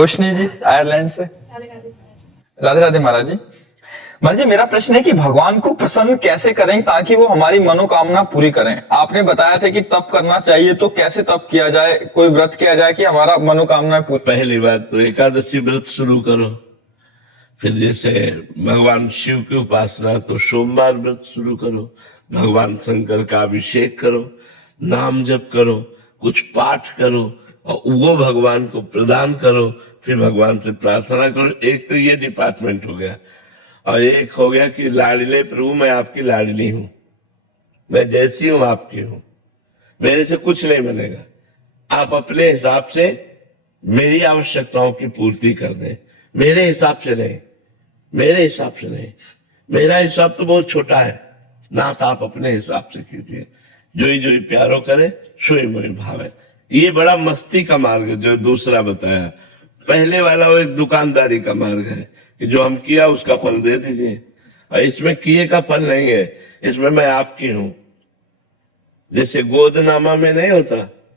रोशनी जी Ireland से। राधे राधे महाराज जी। महाराज जी, मेरा प्रश्न है कि भगवान को प्रसन्न कैसे करें ताकि वो हमारी मनोकामना पूरी करें। आपने बताया था कि तप करना चाहिए, तो कैसे तप किया जाए, कोई व्रत किया जाए कि हमारा मनोकामना पूरी। पहली बात तो एकादशी व्रत शुरू करो। फिर जैसे भगवान शिव की उपासना तो सोमवार व्रत शुरू करो। भगवान शंकर का अभिषेक करो, नाम जप करो, कुछ पाठ करो और वो भगवान को प्रदान करो। फिर भगवान से प्रार्थना करो। एक तो ये डिपार्टमेंट हो गया, और एक हो गया कि लाडले प्रभु मैं आपकी लाडली हूं, मैं जैसी हूं आपकी हूं, मेरे से कुछ नहीं बनेगा, आप अपने हिसाब से मेरी आवश्यकताओं की पूर्ति कर दें। मेरे हिसाब से नहीं, मेरे हिसाब से नहीं, मेरा हिसाब तो बहुत छोटा है ना, तो आप अपने हिसाब से कीजिए। जोई जोई प्यारो करे सोई मोई भावे। ये बड़ा मस्ती का मार्ग है जो दूसरा बताया। पहले वाला वो एक दुकानदारी का मार्ग है कि जो हम किया उसका फल दे दीजिए, और इसमें किए का फल नहीं है, इसमें मैं आपकी हूं। जैसे गोदनामा में नहीं होता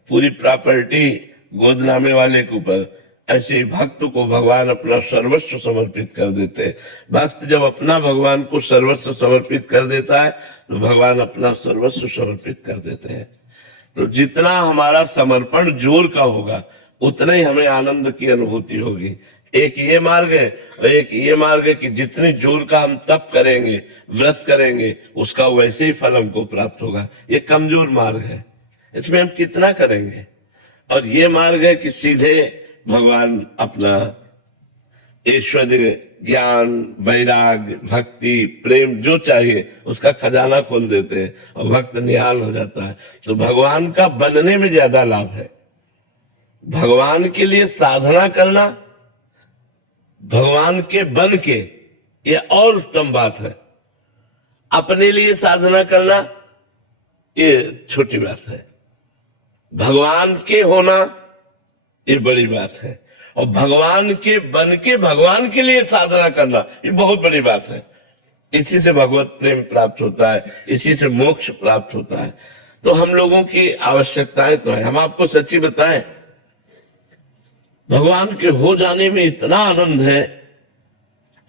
पूरी प्रॉपर्टी गोदनामे वाले के ऊपर, ऐसे ही भक्त को भगवान अपना सर्वस्व समर्पित कर देते हैं। भक्त जब अपना भगवान को सर्वस्व समर्पित कर देता है तो भगवान अपना सर्वस्व समर्पित कर देते हैं। तो जितना हमारा समर्पण जोर का होगा उतना ही हमें आनंद की अनुभूति होगी। एक ये मार्ग है, और एक ये मार्ग है कि जितने जोर का हम तप करेंगे, व्रत करेंगे, उसका वैसे ही फल हमको प्राप्त होगा। ये कमजोर मार्ग है, इसमें हम कितना करेंगे। और ये मार्ग है कि सीधे भगवान अपना ऐश्वर्य, ज्ञान, वैराग, भक्ति, प्रेम जो चाहिए उसका खजाना खोल देते हैं और भक्त निहाल हो जाता है। तो भगवान का बनने में ज्यादा लाभ है। भगवान के लिए साधना करना, भगवान के बन के, ये और उत्तम बात है। अपने लिए साधना करना ये छोटी बात है, भगवान के होना ये बड़ी बात है। और भगवान के बन के भगवान के लिए साधना करना ये बहुत बड़ी बात है। इसी से भगवत प्रेम प्राप्त होता है, इसी से मोक्ष प्राप्त होता है। तो हम लोगों की आवश्यकताएं तो है। हम आपको सच्ची बताएं, भगवान के हो जाने में इतना आनंद है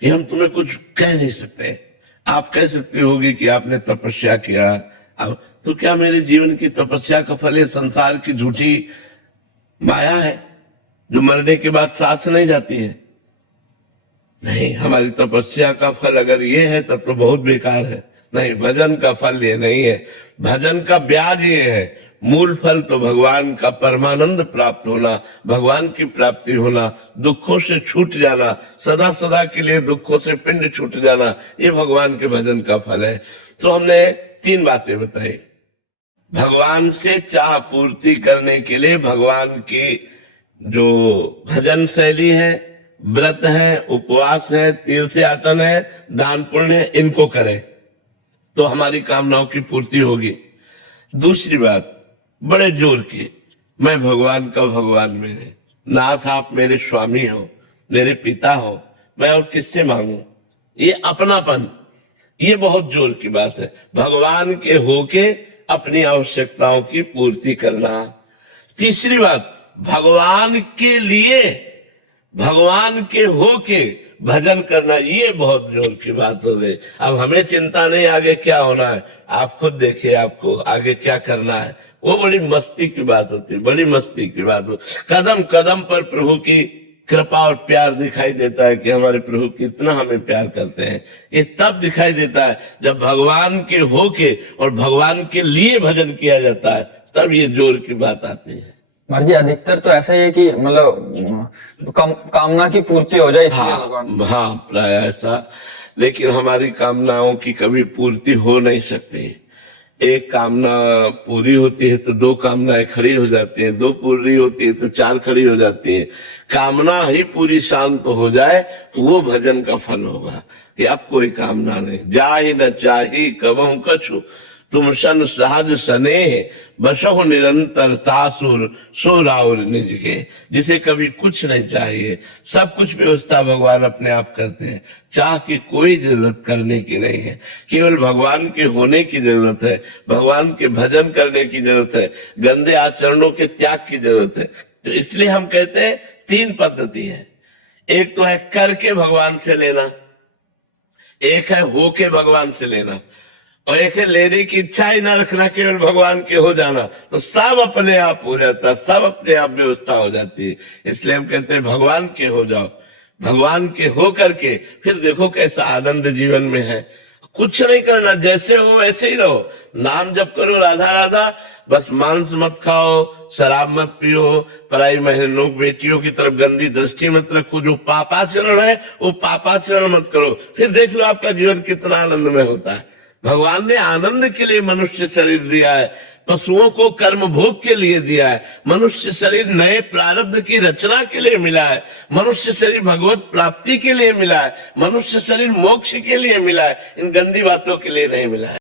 कि हम तुम्हें कुछ कह नहीं सकते। आप कह सकते होगी कि आपने तपस्या किया, अब तो क्या मेरे जीवन की तपस्या का फल ये संसार की झूठी माया है जो मरने के बाद साथ नहीं जाती है? नहीं, हमारी तपस्या का फल अगर ये है तब तो बहुत बेकार है। नहीं, भजन का फल ये नहीं है, भजन का ब्याज ये है। मूल फल तो भगवान का परमानंद प्राप्त होना, भगवान की प्राप्ति होना, दुखों से छूट जाना, सदा सदा के लिए दुखों से पिंड छूट जाना, ये भगवान के भजन का फल है। तो हमने 3 बातें बताई। भगवान से चाह पूर्ति करने के लिए भगवान की जो भजन शैली है, व्रत है, उपवास है, तीर्थ यातन है, दान पुण्य है, इनको करें तो हमारी कामनाओं की पूर्ति होगी। दूसरी बात बड़े जोर की, मैं भगवान का भगवान मेरे नाथ, आप मेरे स्वामी हो, मेरे पिता हो, मैं और किससे मांगू। ये अपनापन, ये बहुत जोर की बात है। भगवान के होके अपनी आवश्यकताओं की पूर्ति करना। तीसरी बात, भगवान के लिए, भगवान के होके भजन करना, ये बहुत जोर की बात हो गई। अब हमें चिंता नहीं आगे क्या होना है, आप खुद देखिए आपको आगे क्या करना है। वो बड़ी मस्ती की बात होती है, बड़ी मस्ती की बात हो। कदम कदम पर प्रभु की कृपा और प्यार दिखाई देता है कि हमारे प्रभु कितना हमें प्यार करते हैं। ये तब दिखाई देता है जब भगवान के होके और भगवान के लिए भजन किया जाता है, तब ये जोर की बात आती है। महाराज जी, अधिकतर तो ऐसा ही है कि मतलब कामना की पूर्ति हो जाए इसलिए भगवान। हाँ, प्राय ऐसा। लेकिन हमारी कामनाओं की कभी पूर्ति हो नहीं सकती। एक कामना पूरी होती है तो 2 कामनाएं खड़ी हो जाती हैं, 2 पूरी होती है तो 4 खड़ी हो जाती हैं। कामना ही पूरी शांत हो जाए वो भजन का फल होगा कि अब कोई कामना नहीं। जाहि न चाही कबहु कछु, तुम सन सहज स्नेह बसहु निरंतर तासुर सो राउर निज के। जिसे कभी कुछ नहीं चाहिए, सब कुछ व्यवस्था भगवान अपने आप करते हैं। चाह की कोई जरूरत करने की नहीं है, केवल भगवान के होने की जरूरत है, भगवान के भजन करने की जरूरत है, गंदे आचरणों के त्याग की जरूरत है। तो इसलिए हम कहते हैं तीन पद्धति है। एक तो है करके भगवान से लेना, एक है होके भगवान से लेना, और एक है लेने की इच्छा ही ना रखना, केवल भगवान के हो जाना। तो सब अपने आप हो जाता है, सब अपने आप व्यवस्था हो जाती है। इसलिए हम कहते हैं भगवान के हो जाओ, भगवान के हो करके फिर देखो कैसा आनंद जीवन में है। कुछ नहीं करना, जैसे हो वैसे ही रहो। नाम जप करो राधा राधा, बस मांस मत खाओ, शराब मत पियो, पराई बहनों बेटियों की तरफ गंदी दृष्टि मत रखो। जो पापाचरण है वो पापाचरण मत करो। फिर देख लो आपका जीवन कितना आनंदमय होता है। भगवान ने आनंद के लिए मनुष्य शरीर दिया है, पशुओं को कर्म भोग के लिए दिया है। मनुष्य शरीर नए प्रारब्ध की रचना के लिए मिला है। मनुष्य शरीर भगवत प्राप्ति के लिए मिला है। मनुष्य शरीर मोक्ष के लिए मिला है, इन गंदी बातों के लिए नहीं मिला है।